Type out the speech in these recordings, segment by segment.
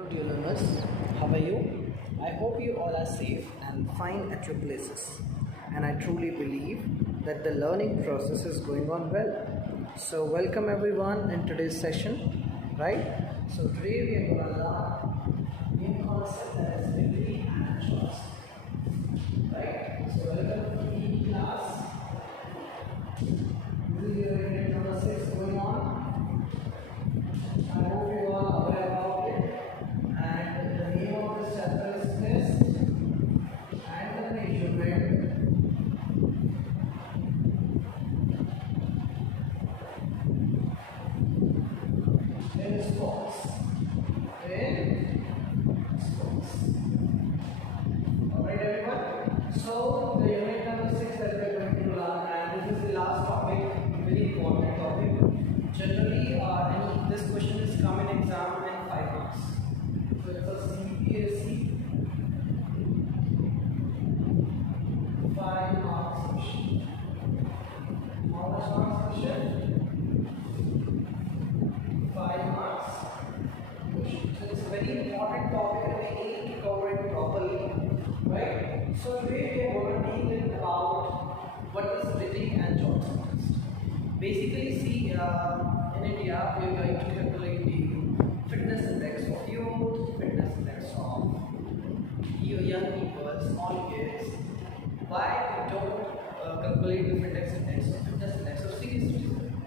Hello dear learners, how are you? I hope you all are safe and fine at your places. And I truly believe that the learning process is going on well. So welcome everyone in today's session, right? So today we are going to learn a new concept that is degree and choice, right? So welcome to the class. This is your unit number 6 going on. I hope you are aware about it. And the name of this chapter is test and the measurement in sports. In sports. Alright everyone. So the unit number 6 that we are going to learn, and this is the last topic, very important topic. Generally, this question is come in exam in 5 marks. So it's a CPSC 5 marks question. How much marks question? 5 marks question. So it's a very important topic and we need to cover it properly, right? So today we are going to deal about what is fitting and Johnson test. Basically, see, in India we are going to calculate the fitness index of youth, fitness index of young people, small kids. Why we don't calculate the fitness index of senior citizen?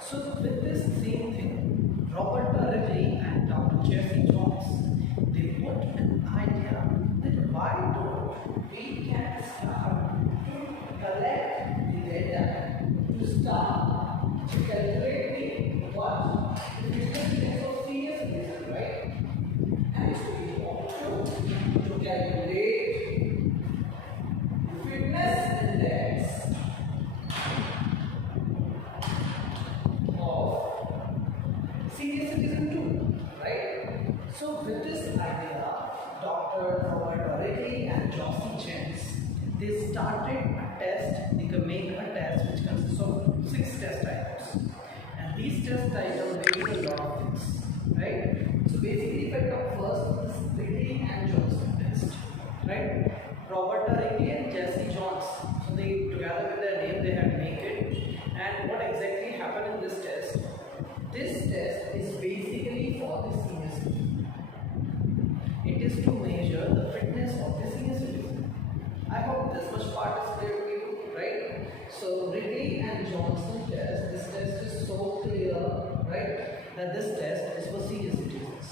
So with this same thing, Robert Ridley and Dr. Jesse Jones, they put an idea that why don't we can start to collect the data to start to calculate the what the fitness index of senior citizen, right? And so we want to calculate the fitness index of senior citizen too, right? So with this idea, Dr. Robert Ridley and Josie Chance, they started a test. They can make a test which consists of 6 test items, and these test items vary a lot of things, right? So basically, if I talk first, this Ridley and Johnson test, right? Robert Ridley and Jesse Jones. So they together with their name they had make it. And what exactly happened in this test? This test is basically for the senior citizen. It is to measure the fitness of the senior citizen. I hope this much part is clear to you, right? So Ridley and Johnson test, this test is so clear, right, that this test is for senior citizens.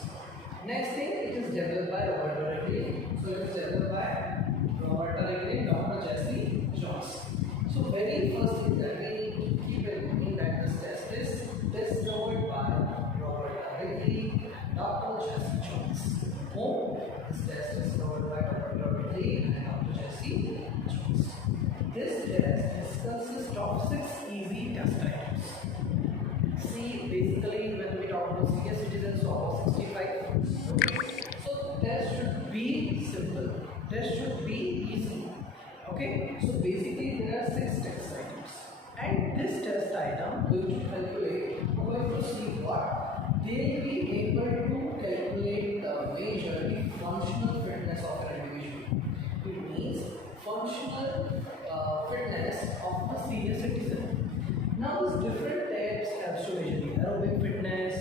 Next thing, it is developed by Robert Ridley. So it is developed by Robert Ridley and Dr. Jesse Jones. So very first thing that we need to keep in mind that this test is discovered by Robert Ridley and Dr. Jesse Jones. Oh, this test is discovered by Robert Ridley and Dr. Jesse Jones. This test consists of 6 easy test items. See, basically when we talk about senior citizens, so about 65. Okay. So test should be simple. Test should be easy. Okay. So basically there are 6 test items, and this test item going to calculate. We're going to see what they will be able to calculate the measure the functional fitness of an individual. It means functional fitness of a senior citizen. Now, these different types have to measure the aerobic fitness,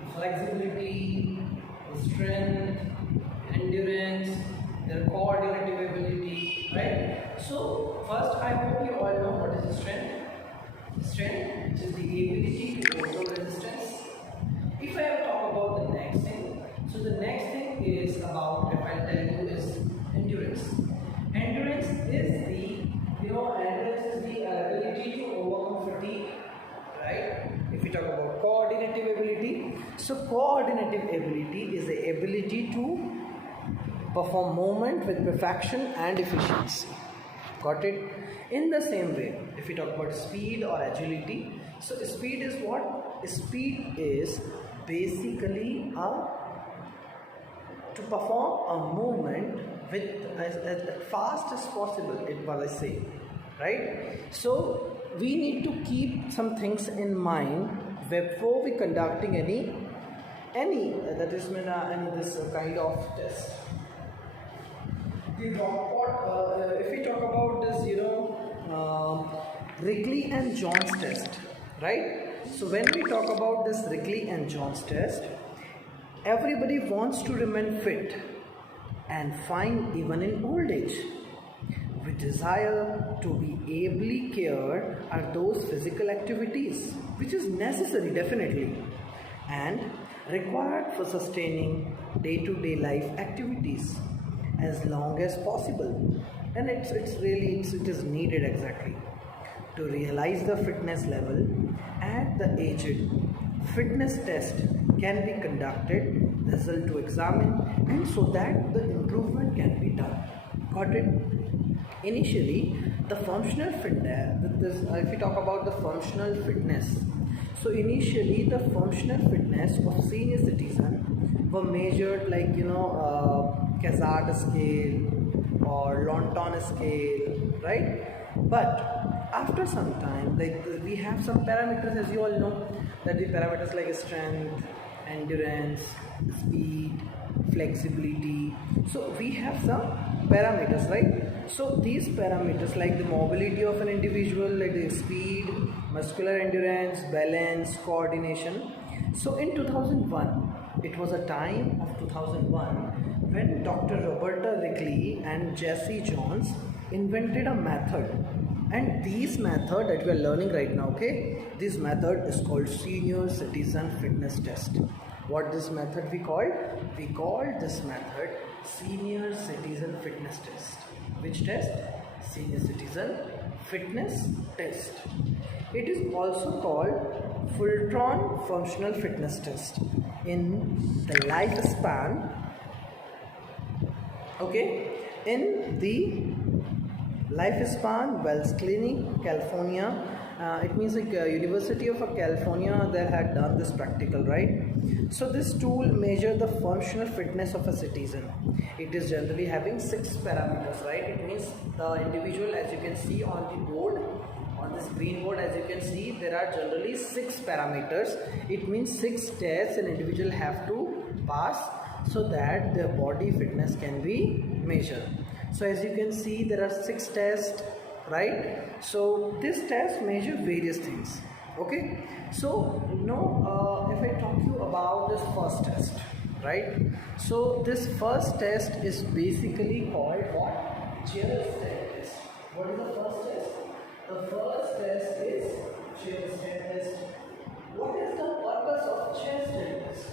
the flexibility, the strength, endurance, their coordinative ability, right? So, first, I hope you all know what is the strength. Strength, which is the ability to overcome resistance. If I have to talk about the next thing, so the next thing is about, if I tell you, is endurance. Endurance is the ability to overcome fatigue, right? If we talk about coordinative ability, so coordinative ability is the ability to perform movement with perfection and efficiency. Got it? In the same way, if we talk about speed or agility, so speed is what? Speed is basically to perform a movement with as fast as possible, it was I say, right? So we need to keep some things in mind before we conducting any any that is any this kind of test. The Rockport, if we talk about this, Wrigley and Jones test, right? So when we talk about this Wrigley and Jones test, everybody wants to remain fit and fine even in old age. We desire to be ably cared are those physical activities which is necessary definitely and required for sustaining day-to-day life activities as long as possible, and it is needed exactly to realize the fitness level at the aged. Fitness test can be conducted, result to examine, and so that the improvement can be done. Got it? Initially, the functional fitness. If we talk about the functional fitness, so initially the functional fitness of senior citizen were measured like Kazard scale or Lawton scale, right? But after some time, like we have some parameters, as you all know, that the parameters like strength, endurance, speed, flexibility. So we have some parameters, right? So these parameters like the mobility of an individual, like the speed, muscular endurance, balance, coordination. So in 2001, it was a time of 2001 when Dr. Roberta Wrigley and Jesse Jones invented a method, and this method that we are learning right now, okay, this method is called senior citizen fitness test. What this method we called this method senior citizen fitness test. Which test? Senior citizen fitness test. It is also called Fulton functional fitness test. In the lifespan, okay, in the Lifespan Wells Clinic, California. It means like University of California, they had done this practical, right? So this tool measure the functional fitness of a citizen. It is generally having 6 parameters, right? It means the individual, as you can see on the board, on this green board, as you can see, there are generally 6 parameters. It means 6 tests an individual have to pass so that their body fitness can be measured. So as you can see, there are 6 tests, right? So this test measure various things. Okay. So if I talk to you about this first test, right? So this first test is basically called what? Chair stand test. What is the first test? The first test is chair stand test. What is the purpose of chair stand test?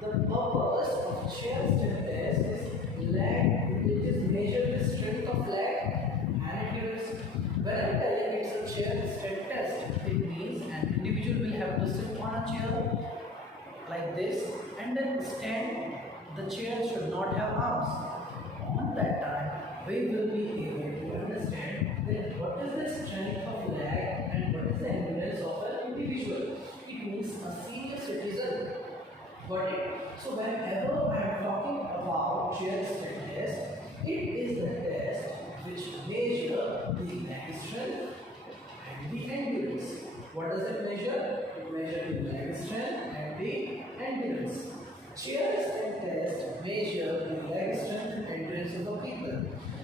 The purpose of chair stand test is leg. It is measure the strength of leg and endurance. When I tell you it's a chair stand test, it means an individual will have to sit on a chair like this and then stand. The chair should not have arms. On that time, we will be able to understand that what is the strength of leg and what is the endurance of an individual. It means a senior citizen. Got it? So whenever I am talking about chair stand test, it is the test which measure the leg strength and the endurance. What does it measure? It measures the leg strength and the endurance. Chair stand test measure the leg strength and endurance of the people.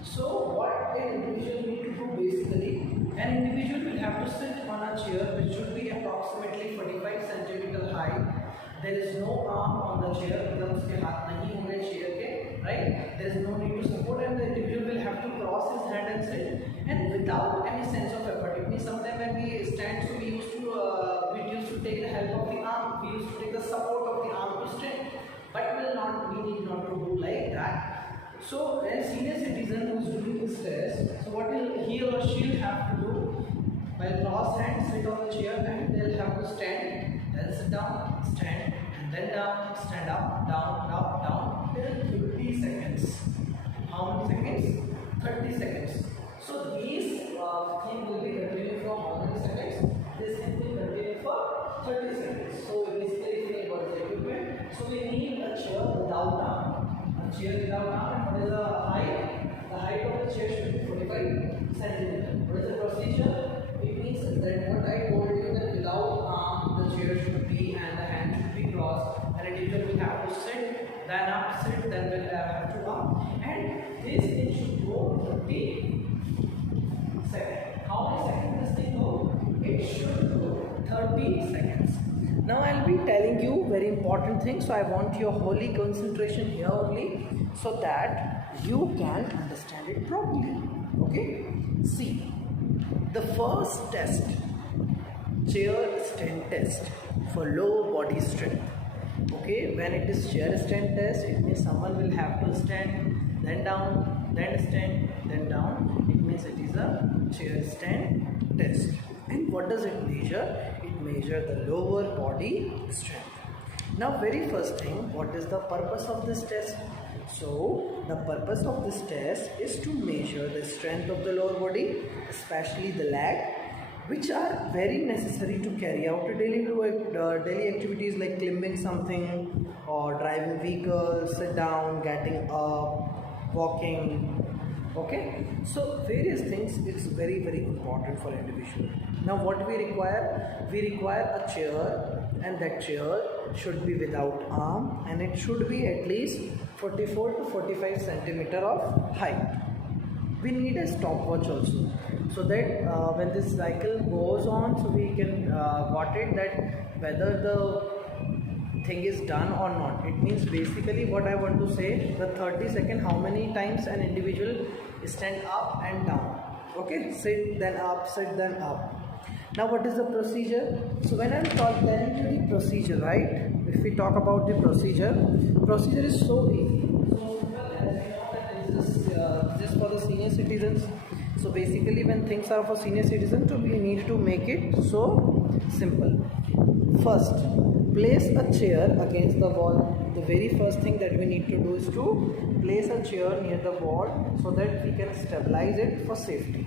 So what an individual need to do basically, an individual will have to sit on a chair which should be approximately 45 centimeter high. There is no arm on the chair, मतलब उसके हाथ नहीं होंगे chair के, right? There is no need to support, and the individual will have to cross his hand and sit, and without any sense of effort. It means sometimes when we stand, so we used to take the help of the arm, we used to take the support of the arm to stand, but we need not to do like that. So a senior citizen who is doing this test, so what will he or she will have to do? While cross hands, sit on the chair, and they'll have to stand, then sit down, stand, and then down, stand up, down, till 30 seconds. How many seconds? 30 seconds. So these thing will be continuing for how many seconds? This thing will continue for 30 seconds. So basically, if what is the equipment? So we need a chair without arm. A chair without arm. What is the height? The height of the chair should be 45 centimeters. What is the procedure? It means that what I told you, that without arm the chair should be and the hand should be crossed, and an individual will up, sit, then we'll have to up, and this thing should go 30 seconds. How many seconds this thing go? It should go 30 seconds. Now I'll be telling you very important things, so I want your wholly concentration here only, so that you can understand it properly. Okay? See, the first test, chair stand test for low body strength. Okay, when it is chair stand test, it means someone will have to stand, then down, then stand, then down. It means it is a chair stand test. And what does it measure? It measures the lower body strength. Now, very first thing, what is the purpose of this test? So, the purpose of this test is to measure the strength of the lower body, especially the leg, which are very necessary to carry out daily activities like climbing something or driving vehicles, sit down, getting up, walking. Okay, so various things, it's very important for individual. Now what we require a chair, and that chair should be without arm, and it should be at least 44 to 45 centimeter of height. We need a stopwatch also, so that when this cycle goes on, so we can got it that whether the thing is done or not. It means basically what I want to say, the 30-second, how many times an individual stand up and down. Okay, sit then up, sit then up. Now what is the procedure? So when I'm telling you the procedure, right? If we talk about the procedure is so easy. So as you know that this is just for the senior citizens. So basically when things are for senior citizens, so we need to make it so simple. First, place a chair against the wall. The very first thing that we need to do is to place a chair near the wall so that we can stabilize it for safety.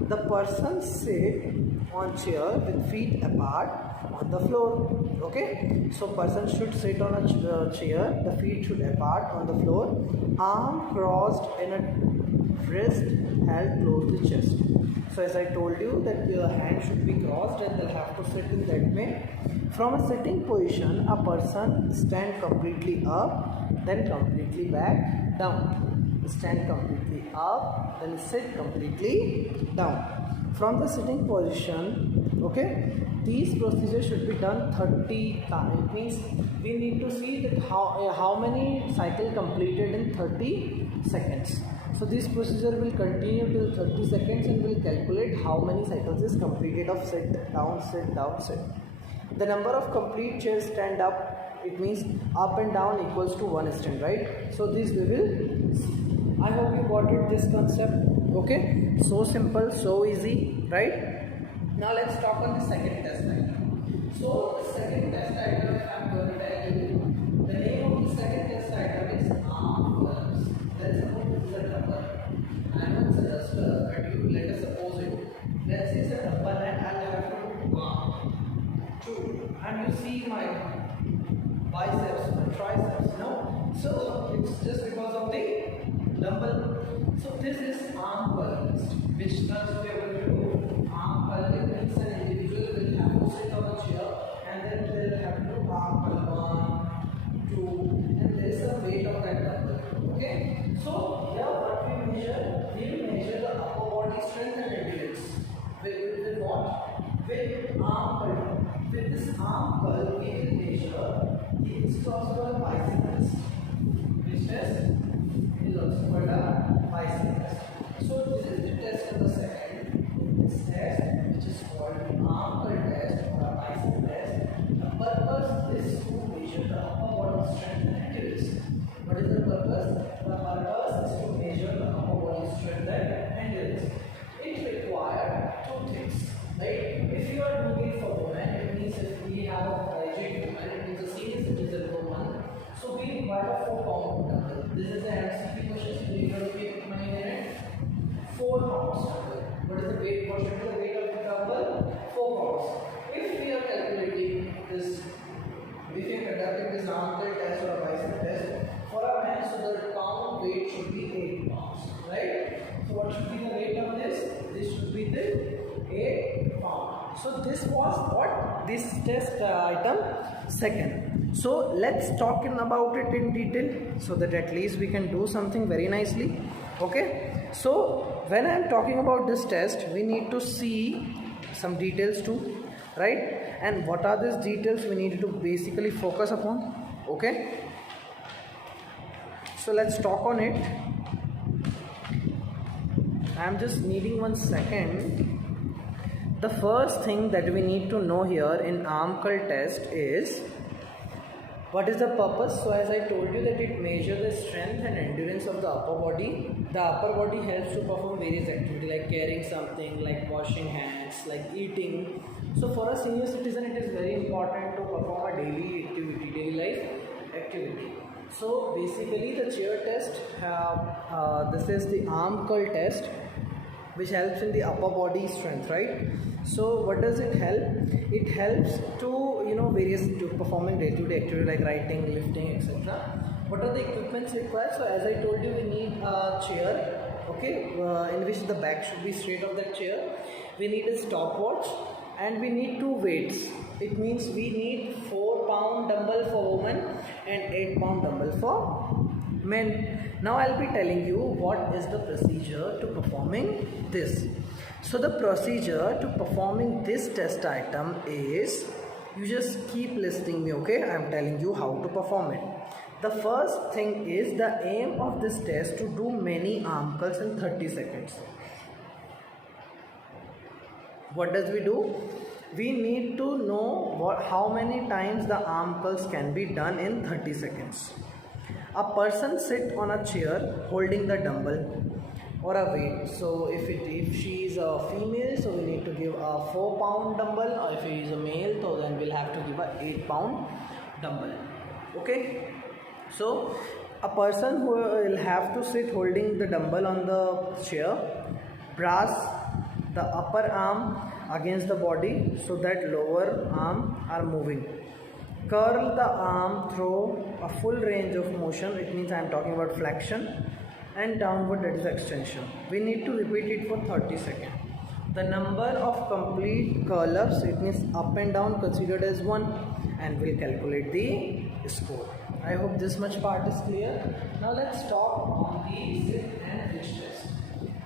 The person sit on chair with feet apart on the floor. Okay, so person should sit on a chair, the feet should apart on the floor, arm crossed in a wrist held close to chest. So as I told you that the hand should be crossed and they'll have to sit in that way. From a sitting position, a person stand completely up, then completely back down. Stand completely up, then sit completely down. From the sitting position, okay, these procedures should be done 30 times. It means we need to see that how many cycle completed in 30 seconds. So this procedure will continue till 30 seconds and will calculate how many cycles is completed of sit down, sit down, sit. The number of complete chairs stand up, it means up and down equals to one stand, right? So this we will see. I hope you got it, this concept. Okay, so simple, so easy, right? Now let's talk on the second test item. So the second test item, I'm going to tell you the name of the second test item is arm curls. Let's suppose this is a dumbbell. I know it's a duster, but you let us suppose it. Let's say it's a dumbbell and I'll have to do arm. 2. And you see my biceps, my triceps, no? So it's just because of the dumbbell. So this is arm curl test, which turns we are going to do. Arm curl means an individual will have to sit on a chair and then they will have to do arm curl 1, 2, and there is a weight of that dumbbell. Okay? So here what we will measure the upper body strength and endurance. With what? With arm curl. With this arm curl, we will measure the isosceles biceps, which test is also called a biceps. So this is the test of the second. This test, which is called the arm curl test or a bicep test. The purpose is to measure the upper body strength and endurance. What is the purpose? The purpose is to measure the upper body strength and endurance. It requires two things. Right? If you are doing it for women, it means if we have a graduate woman, it means a senior citizen woman. So we require a 4-pound dumbbell. This is the MCQ question. So you have to make money in it. 4 pounds dumbbell. What is the weight? What should be the weight of the dumbbell? 4 pounds. If we are calculating this, if we are conducting this arm curl test or a bicep test for a man, so the pound weight should be 8 pounds. Right? So what should be the weight of this? This should be the 8 pounds. So this was what this test item second. So let's talk about it in detail so that at least we can do something very nicely. Okay, so when I am talking about this test, we need to see some details too, right? And what are these details we need to basically focus upon? Okay, so let's talk on it. I am just needing 1 second. The first thing that we need to know here in arm curl test is what is the purpose. So as I told you that it measures the strength and endurance of the upper body. The upper body helps to perform various activities like carrying something, like washing hands, like eating. So for a senior citizen it is very important to perform a daily activity, daily life activity. So basically the chair test, this is the arm curl test, which helps in the upper body strength, right? So what does it help? It helps to various to performing day-to-day activity like writing, lifting, etc. What are the equipments required? So as I told you, we need a chair, okay, in which the back should be straight of that chair. We need a stopwatch and we need 2 weights. It means we need 4-pound dumbbell for women and 8-pound dumbbell for men. Now I'll be telling you what is the procedure to performing this. So the procedure to performing this test item is, you just keep listening me, okay? I'm telling you how to perform it. The first thing is the aim of this test to do many arm curls in 30 seconds. What does we do? We need to know how many times the arm curls can be done in 30 seconds. A person sit on a chair holding the dumbbell or a weight. So if she is a female, so we need to give a 4-pound dumbbell, or if he is a male, so then we'll have to give a 8-pound dumbbell. Okay, so a person who will have to sit holding the dumbbell on the chair, brace the upper arm against the body so that lower arm are moving. Curl the arm through a full range of motion. It means I am talking about flexion and downward, that is extension. We need to repeat it for 30 seconds. The number of complete curl ups, it means up and down, considered as 1, and we'll calculate the score. I hope this much part is clear. Now let's talk on the sit and reach test.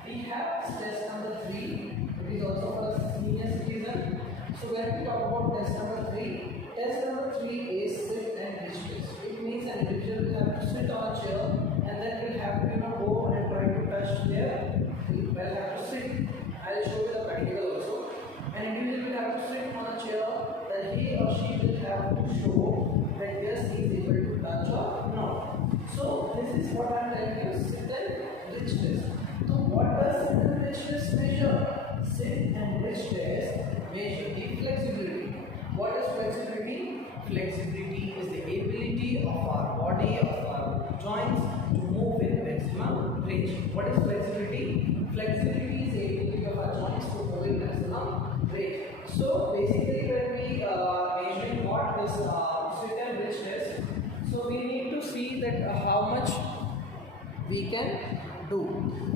We have test number 3. It is also for senior citizen. So when we talk about test number 3, test number 3 is sit and reach test. It means an individual will have to sit on a chair and then will have to go and try to touch their feet. Will have to sit. I will show you the practical also. An individual will have to sit on a chair, that he or she will have to show that yes, he is able to touch or not. So this is what I am telling you, sit and reach test. So what does sit and reach test measure? Sit and reach test measure the flexibility. What is flexibility? Flexibility is the ability of our body, of our joints to move in maximum range. What is flexibility? Flexibility is the ability of our joints to move in maximum range. So basically when we measuring what is sit and reach test, so we need to see that how much we can do.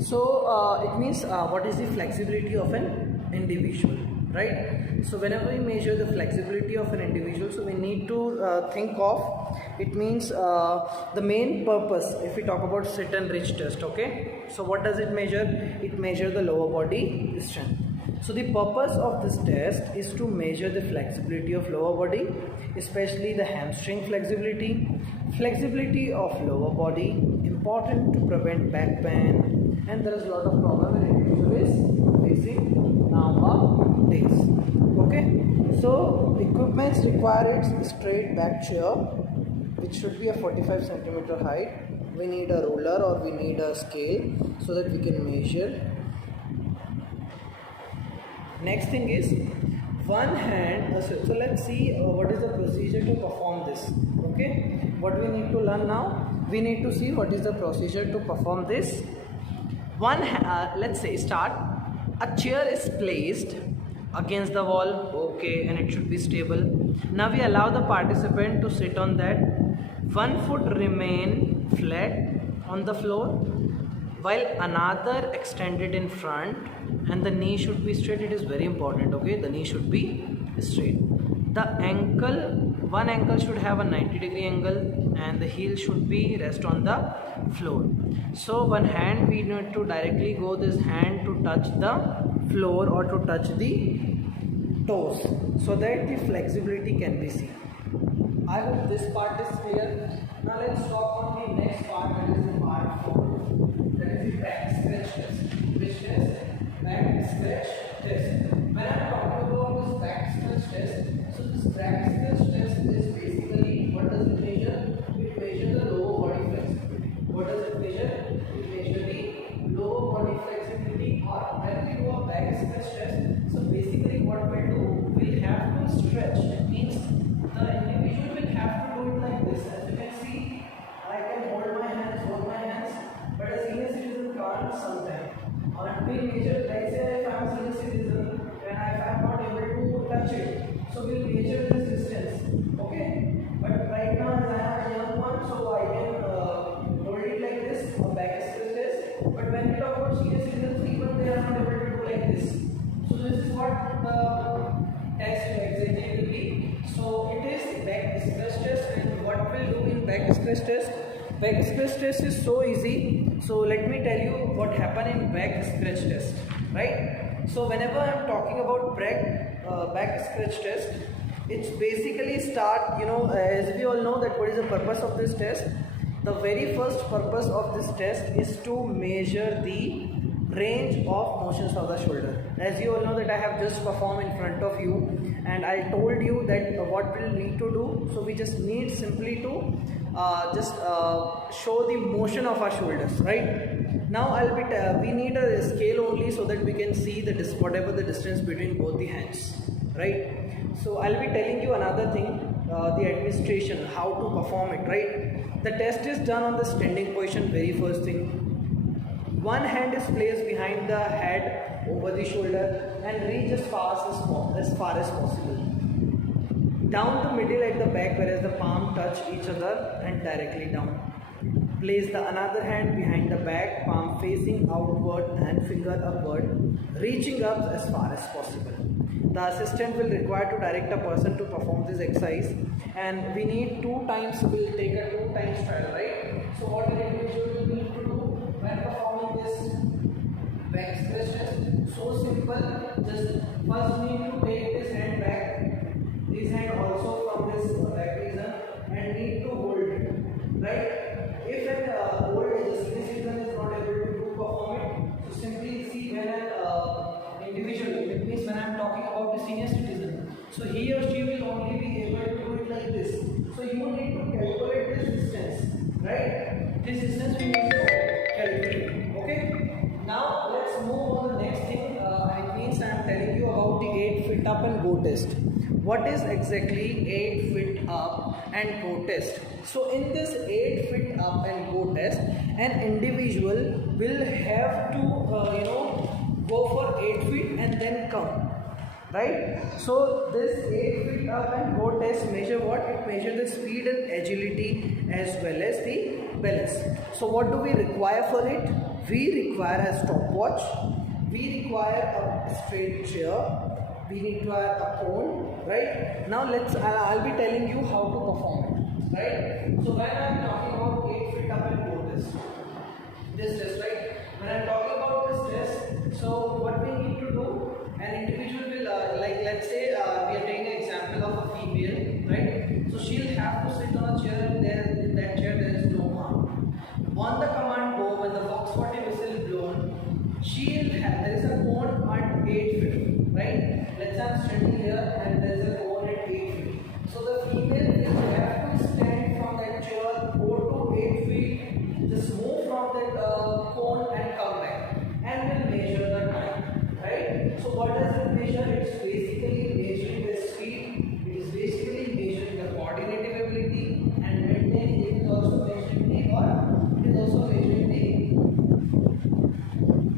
So it means what is the flexibility of an individual, right? So whenever we measure the flexibility of an individual, so we need to think of, it means the main purpose if we talk about sit and reach test, okay? So what does it measure? It measures the lower body strength. So the purpose of this test is to measure the flexibility of lower body, especially the hamstring flexibility, flexibility of lower body, important to prevent back pain, and there is a lot of problem an individual is facing nowadays. Okay, so equipments required is straight back chair, which should be a 45 centimeter height. We need a ruler or we need a scale so that we can measure. Next thing is one hand. So let's see what is the procedure to perform this. Okay, what we need to learn now? We need to see what is the procedure to perform this. Let's say start. A chair is placed against the wall, okay, and it should be stable. Now we allow the participant to sit on that. One foot remain flat on the floor while another extended in front and the knee should be straight. It is very important, okay? The knee should be straight. The ankle, one ankle should have a 90-degree angle, and the heel should be rest on the floor. So one hand, we need to directly go this hand to touch the floor or to touch the toes, so that the flexibility can be seen. I hope this part is clear. Now let's talk on the next part, that is the part 4. That is the back stretch test. Which test? Back stretch test. When I am talking about this back stretch test, so this back stretch test is basically, what does it measure? It measures the lower body flexibility. What does it measure? It measures the lower body flexibility. Or when we do a back stretch test, so basically what we'll do, we'll have to stretch. It means the individual will have to do it like this. As you can see, I can hold my hands, but a senior citizen can't sometimes. Until measure, let's say if I am a senior citizen and I am not able to touch it, so we'll measure this distance, okay? But right now as I am a young one, so I can hold it like this, or back stretch test. But when we talk about senior citizens, even they are not able to do like this. So this is what the test exactly will be. So it is back stretch test, and what we'll do in back stretch test. Back stretch test is so easy. So let me tell you what happened in back stretch test, right? So whenever I am talking about back stretch test, it's basically start, as we all know that what is the purpose of this test. The very first purpose of this test is to measure the range of motions of the shoulder. As you all know that I have just performed in front of you, and I told you that what we'll need to do. So we just need simply to show the motion of our shoulders, right? Now we need a scale only, so that we can see the whatever the distance between both the hands, right? So I'll be telling you another thing, the administration, how to perform it, right? The test is done on the standing position, very first thing. One hand is placed behind the head over the shoulder and reach as far as possible. Down the middle at the back, whereas the palm touch each other, and directly down. Place the another hand behind the back, palm facing outward and finger upward, reaching up as far as possible. The assistant will require to direct a person to perform this exercise, and we need 2 times, we'll take a 2 times trial, right? So what the individual will need to do when performing this back stretch test? So simple, just first need to take this hand back, this hand also from this back region, and need to hold it, right? If an old citizen is not able to perform it, so simply see when an individual, it means when I am talking about the senior citizen, so he or she will only be able to do it like this. So you need to calculate this distance, right? This distance we need to calculate, okay? Now let's move on to the next thing. It means I am telling you about the 8 feet up and go test. What is exactly 8 feet up and go test? So in this 8 feet up and go test, an individual will have to go for 8 feet and then come, right? So this 8 feet up and go test measure what? It measures the speed and agility as well as the balance. So what do we require for it? We require a stopwatch, we require a straight chair, we require a cone, right? Now I'll be telling you how to perform it, right? So when I'm talking about 8 feet up and go test, this test, right? When I'm talking about this test, so what we need to do, an individual will, like let's say we are taking an example of a female, right? So she'll have to sit on a chair, and there in that chair there is no arm. On the command go, when the Fox 40 whistle is blown, there is a cone at 8 feet, right? Let's say I'm standing here and there is a cone at 8 feet. So the female will have to stand from that chair, go to 8 feet, just move from that cone and come back, and will measure the time, right? So what does it measure? It's basically measuring the speed, it is basically measuring the coordinative ability, and maintaining it is also measuring the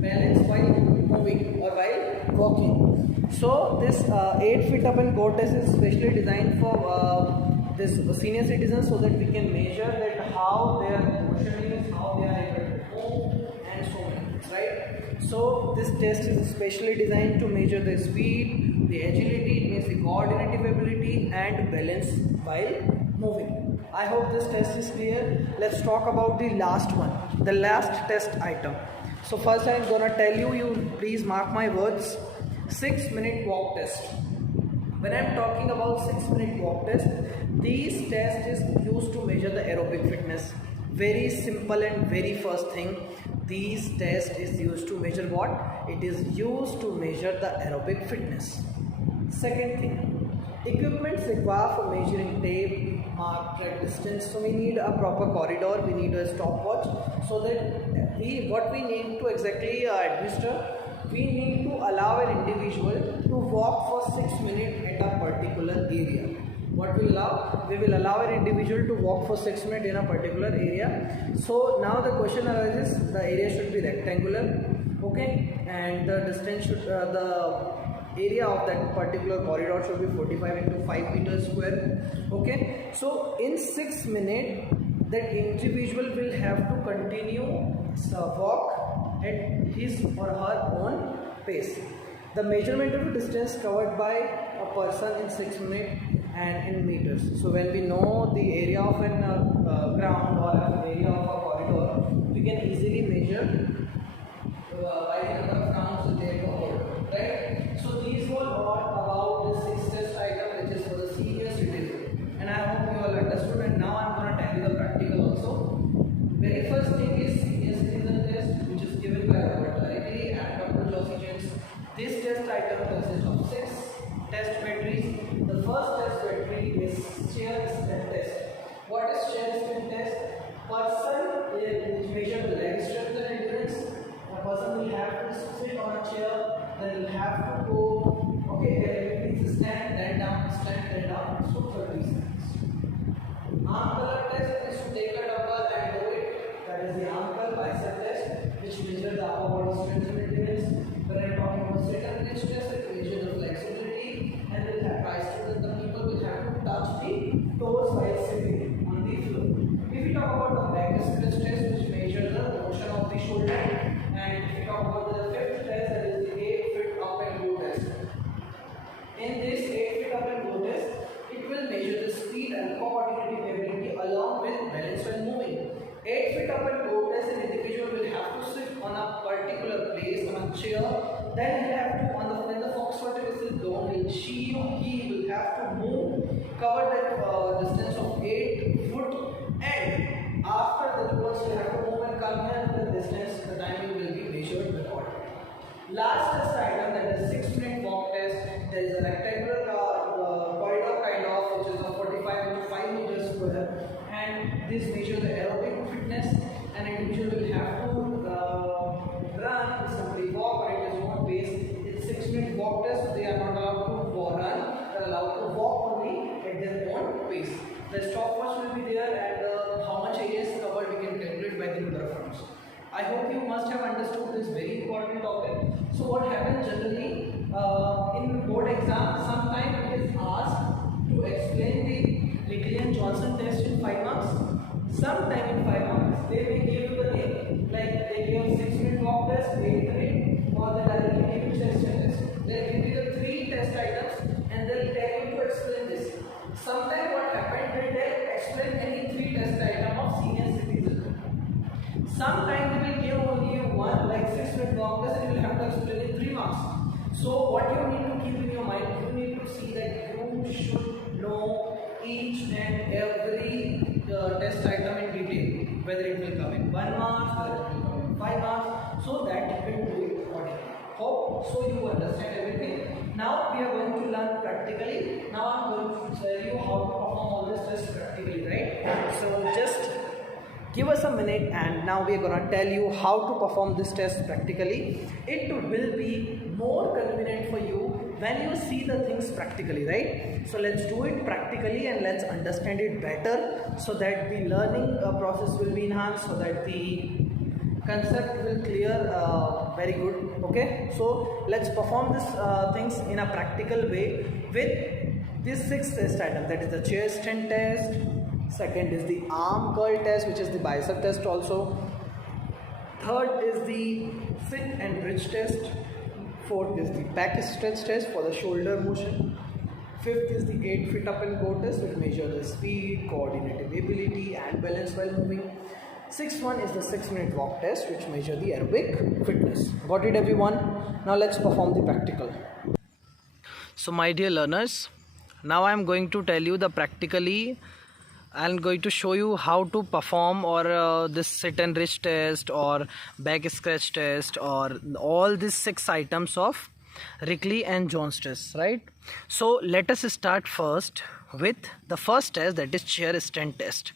balance while moving or while walking. So this 8 feet up and go test is specially designed for this senior citizens, so that we can measure that how their motion is, how they are able to move, and so many things, right? So this test is specially designed to measure the speed, the agility, it means the coordinative ability and balance while moving. I hope this test is clear. Let's talk about the last one, the last test item. So first I'm gonna tell you, please mark my words, 6-minute walk test. When I'm talking about 6-minute walk test, this test is used to measure the aerobic fitness. Very simple and very first thing, this test is used to measure what? It is used to measure the aerobic fitness. Second thing, equipments required for measuring tape, mark, tread distance. So we need a proper corridor, we need a stopwatch, so that what we need to exactly administer, we need to allow an individual to walk for 6 minutes at a particular area. What we allow? We will allow an individual to walk for 6 minutes in a particular area. So now the question arises, the area should be rectangular, okay, and the distance should, the area of that particular corridor should be 45 into 5 meters square, okay. So in 6 minutes, that individual will have to continue walk at his or her own pace. The measurement of the distance covered by a person in 6 minutes and in meters. So when we know the area of an ground or an area of a corridor, we can easily measure by the number of rounds there covered, right? So these were all about the 6 test item, which is for the senior citizen, and I hope you all understood. And now I'm going to tell you the practical also. Very first thing is senior citizen test, which is given by Robert Larry and Dr. Josie James. This test item consists of 6 test batteries. The first test battery is chair strength test. What is chair strength test? Person which measure the leg strength and endurance. A person will have to sit on a chair, then will have to go, okay, there will stand, then down, so 30 seconds. Arm curl test is to take a dumbbell and do it. That is the arm curl. Bicep test, which measures the upper body strength and endurance. When I'm talking about sit and bench test, it measures the flexibility, and will have that the people will have to touch the toes while sitting on the floor. If we talk about the back stretch test, which measures the motion of the shoulder, and if we talk about the fifth test, that is the 8-foot up and go test. In this 8-foot up and go test, it will measure the speed and coordinative ability along with balance when moving. 8-foot up and go test, an individual will have to sit on a particular place on a chair. Then he have to, when the foxtrot is down, she or he will have to move, cover that distance of 8 foot, and after the once you have to move and come here, the distance, the timing will be measured accordingly. Last test item, that is 6-minute walk test. There is a rectangular corridor kind of, which is a 45 into 5 meters square, and this measures the aerobic fitness. An individual will have to run, simply walk or at his own pace. It's 6-minute walk test. They are not allowed to run; they are allowed to walk only at their own pace. The stopwatch will be there, and how much area is covered we can calculate by the number of rounds. I hope you must have understood this very important topic. So what happens generally in board exam, sometimes it is asked to explain the Licklian-Johnson test in 5 marks. Sometime in 5 marks, they may give you the name, like they give 6-minute walk test, 8-minute, or they directly give you chest test. They will give you the 3 test items and they'll tell you to explain this. Sometimes what happens, they explain any 3 test item of senior citizen. Sometimes they will give only you one, like 6-minute walk test, and you will have to explain in 3 marks. So what you need to keep in your mind, you need to see that you should know each and every test item in detail, whether it will come in 1 mark, whether it will come in 5 marks, so that you can do it accordingly. Hope so you understand everything. Now we are going to learn practically. Now I am going to tell you how to perform all this test practically, right? So just give us a minute, and now we are going to tell you how to perform this test practically. It will be more convenient for you when you see the things practically, right? So let's do it practically and let's understand it better, so that the learning process will be enhanced, so that the concept will clear very good. Okay, so let's perform this things in a practical way with this 6 test item, that is the chair strength test. Second is the arm curl test, which is the bicep test also. Third is the sit and bridge test. Fourth is the back stretch test for the shoulder motion. Fifth is the 8 fit up and go test, which measure the speed, coordinative ability and balance while moving. Sixth one is the 6-minute walk test, which measure the aerobic fitness. Got it everyone? Now let's perform the practical. So my dear learners, now I am going to tell you the practically. I am going to show you how to perform or this sit and reach test or back scratch test or all these 6 items of Rickley and Jones test, right? So let us start first with the first test, that is chair stand test.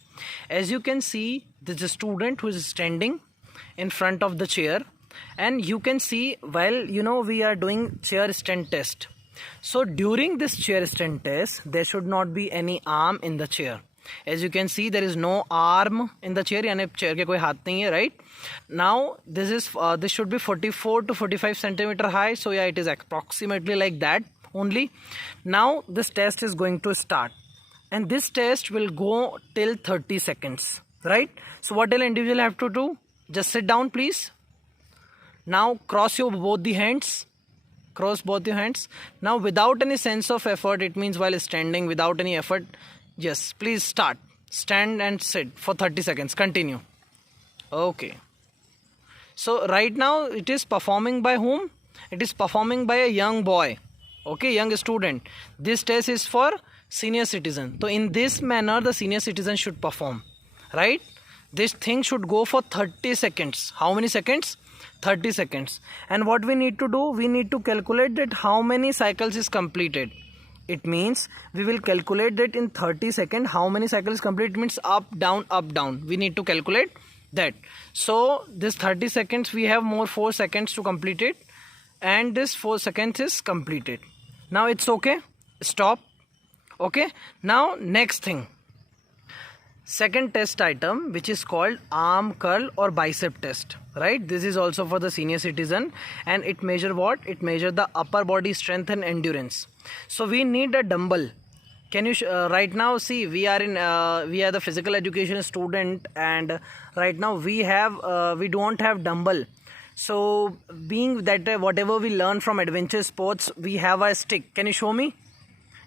As you can see, this is a student who is standing in front of the chair, and you can see while we are doing chair stand test. So during this chair stand test, there should not be any arm in the chair. As you can see, there is no arm in the chair, यानी chair के कोई हाथ नहीं है, right? Now this should be 44 to 45 centimeter high, so yeah, it is approximately like that only. Now this test is going to start, and this test will go till 30 seconds, right? So what will individual have to do? Just sit down, please. Now cross both the hands. Cross both your hands. Now without any sense of effort, it means while standing without any effort. Yes, please start. Stand and sit for 30 seconds. Continue. Okay. So right now it is performing by whom? It is performing by a young boy. Okay, young student. This test is for senior citizen. So in this manner the senior citizen should perform. Right? This thing should go for 30 seconds. How many seconds? 30 seconds. And what we need to do? We need to calculate that how many cycles is completed. It means we will calculate that in 30 seconds how many cycles complete. It means up down. We need to calculate that. So this 30 seconds we have more 4 seconds to complete it, and this 4 seconds is completed. Now it's okay. Stop. Okay. Now next thing. Second test item, which is called arm curl or bicep test, right? This is also for the senior citizen, and it measure what? It measure the upper body strength and endurance. So we need a dumbbell. Can you right now see we are the physical education student, and right now we don't have dumbbell. So being that whatever we learn from adventure sports, we have a stick. Can you show me?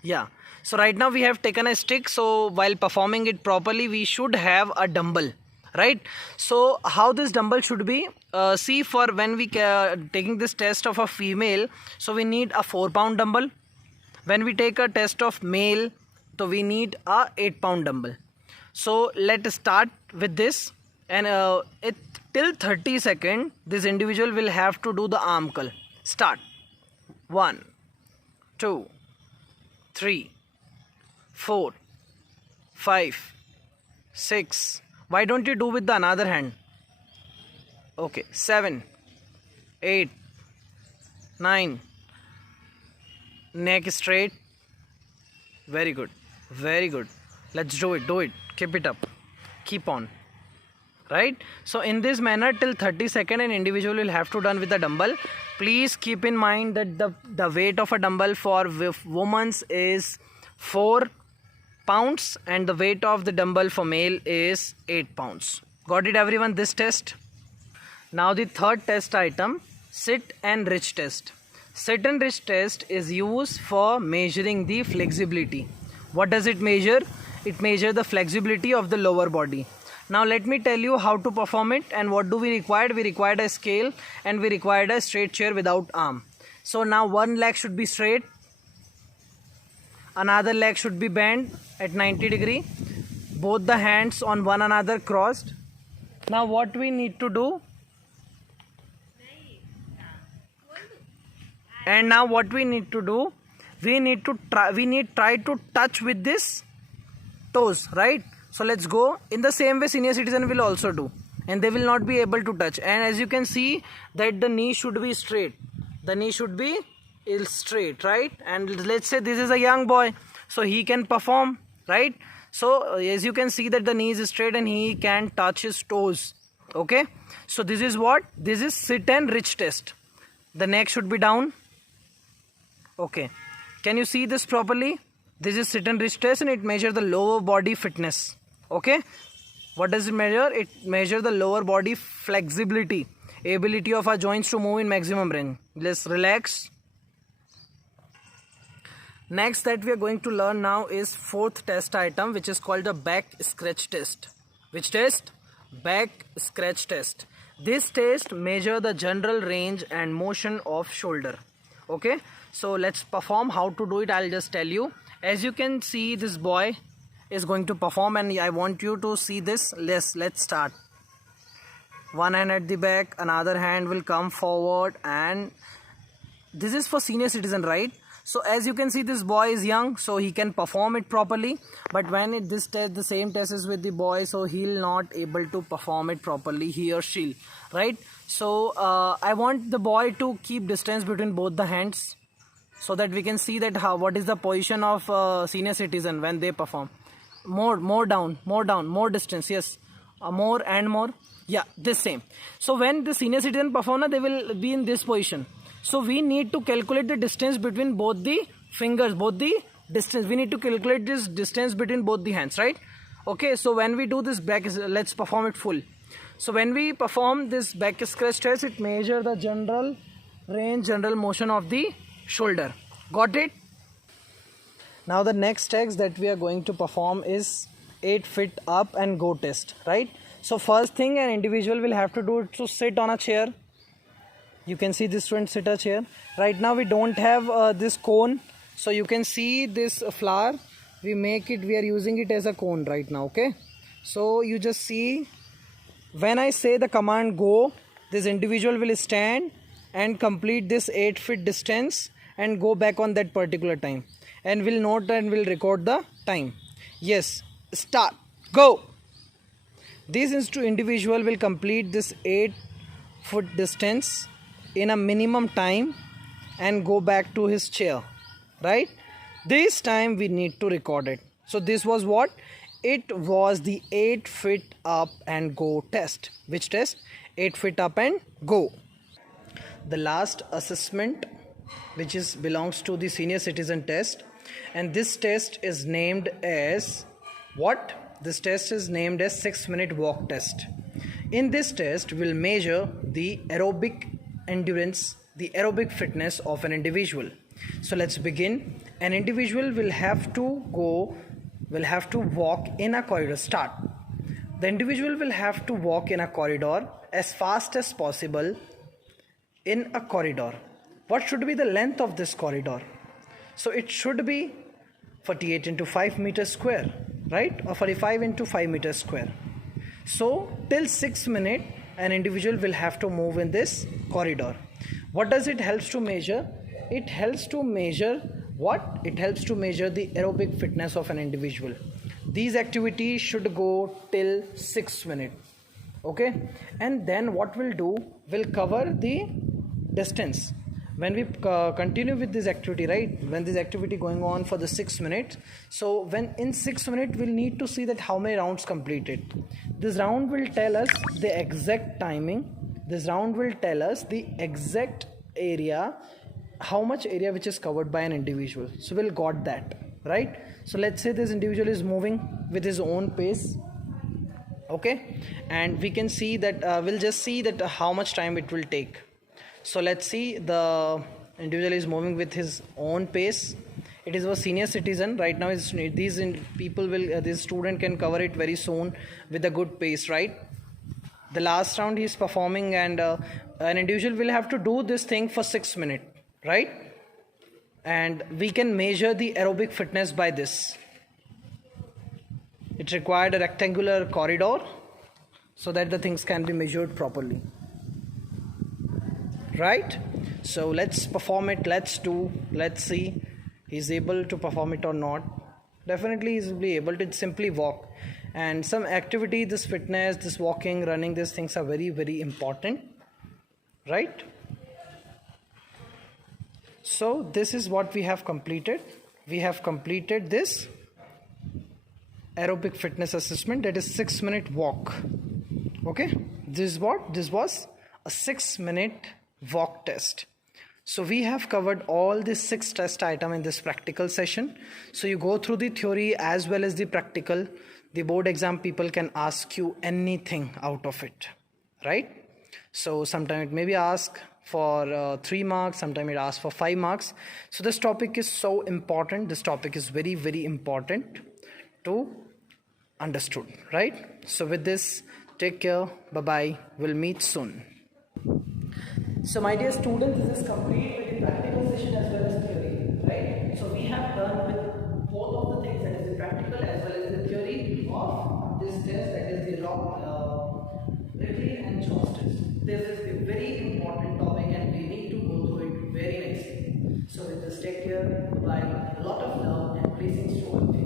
Yeah. So right now we have taken a stick, so while performing it properly we should have a dumbbell, right? So how this dumbbell should be, see, for when we taking this test of a female, so we need a 4-pound dumbbell. When we take a test of male, so we need a 8-pound dumbbell. So let's start with this, and till 30 seconds this individual will have to do the arm curl. Start. 1, 2, 3, 4, 5, 6. Why don't you do with the another hand? Okay. 7, 8, 9. Neck straight. Very good. Very good. Let's do it. Do it. Keep it up. Keep on. Right? So in this manner till 30 seconds an individual will have to done with the dumbbell. Please keep in mind that the weight of a dumbbell for women is 4 pounds and the weight of the dumbbell for male is 8 pounds. Got it everyone, this test? Now the third test item, sit and reach test. Sit and reach test is used for measuring the flexibility. What does it measure? It measures the flexibility of the lower body. Now let me tell you how to perform it and what do we require. We required a scale and we required a straight chair without arm. So now one leg should be straight, another leg should be bent at 90 degree, both the hands on one another crossed. Now what we need to do, and now what we need to do, we need try to touch with this toes, right? So let's go. In the same way senior citizen will also do, and they will not be able to touch. And as you can see that the knee should be straight. The knee should be straight, right? And let's say this is a young boy, so he can perform, right? So as you can see that the knee is straight and he can touch his toes. Okay, so this is what? This is sit and reach test. The neck should be down. Okay, can you see this properly? This is sit and reach test and it measures the lower body fitness. Okay, What does it measure? It measures the lower body flexibility, ability of our joints to move in maximum range. Let's relax. Next that we are going to learn now is fourth test item, which is called the back scratch test. Which test? Back scratch test. This test measure the general range and motion of shoulder. Okay, so let's perform. How to do it, I'll just tell you. As you can see, this boy is going to perform, and I want you to see this. Let's start. One hand at the back, another hand will come forward, and this is for senior citizen, right? So as you can see, this boy is young, so he can perform it properly. But when this test, the same test is with the boy, so he'll not able to perform it properly, he or she, right? So I want the boy to keep distance between both the hands, so that we can see that what is the position of senior citizen when they perform. More down, more distance. Yes, more and more. Yeah, this same. So when the senior citizen perform, they will be in this position. So we need to calculate the distance between both the fingers, both the distance. We need to calculate this distance between both the hands, right? Okay, so when we do this back, let's perform it full. So when we perform this back scratch test, it measures the general range, general motion of the shoulder. Got it? Now the next test that we are going to perform is 8 feet up and go test, right? So first thing an individual will have to do is to sit on a chair. You can see this student sit a chair. Right now we don't have this cone, so you can see this flower. We are using it as a cone right now, okay? So you just see, when I say the command go, this individual will stand and complete this 8 feet distance and go back on that particular time, and will note and will record the time. Yes, start, go. This individual will complete this 8 foot distance in a minimum time and go back to his chair, right? This time we need to record it. So this was what? It was the 8 feet up and go test. Which test? 8 feet up and go. The last assessment, which belongs to the senior citizen test, and this test is named as what? This test is named as 6-minute walk test. In this test, we'll measure the aerobic endurance, the aerobic fitness of an individual. So let's begin. An individual will have to walk in a corridor. Start. The individual will have to walk in a corridor as fast as possible in a corridor. What should be the length of this corridor? So it should be 48 into 5 meters square, right? Or 45 into 5 meters square. So till 6 minutes, an individual will have to move in this corridor. What does it helps to measure? It helps to measure what? It helps to measure the aerobic fitness of an individual. These activities should go till 6 minutes. Okay, and then what we'll do, we'll cover the distance. When we continue with this activity, right, when this activity going on for the 6 minutes, so when in 6 minutes we'll need to see that how many rounds completed. This round will tell us the exact timing. This round will tell us the exact area, how much area which is covered by an individual. So we'll got that, right? So let's say this individual is moving with his own pace, okay, and we can see that we'll just see that how much time it will take. So let's see, the individual is moving with his own pace. It is a senior citizen right now. This student can cover it very soon with a good pace, right? The last round he is performing, and an individual will have to do this thing for 6 minutes, right? And we can measure the aerobic fitness by this. It required a rectangular corridor so that the things can be measured properly, right? So let's perform it. Let's see he's able to perform it or not. Definitely he's be able to simply walk. And some activity, this fitness, this walking, running, these things are very, very important, right? So this is what we have completed. We have completed this aerobic fitness assessment, that is 6 minute walk. Okay, this was a 6 minute walk test. So we have covered all the 6 test items in this practical session. So you go through the theory as well as the practical. the board exam people can ask you anything out of it, right? So sometimes it may be asked for 3 marks, sometimes it asks for 5 marks. So this topic is so important, this topic is very very important to understood, right? So with this, take care, bye bye, we'll meet soon. So my dear students, this is complete with the practical session as well as theory, right? So we have done with both of the things, that is the practical as well as the theory of this test, that is the Ridley and Jones test. This is a very important topic and we need to go through it very nicely. So with this, take care, bye, a lot of love and blessings to all.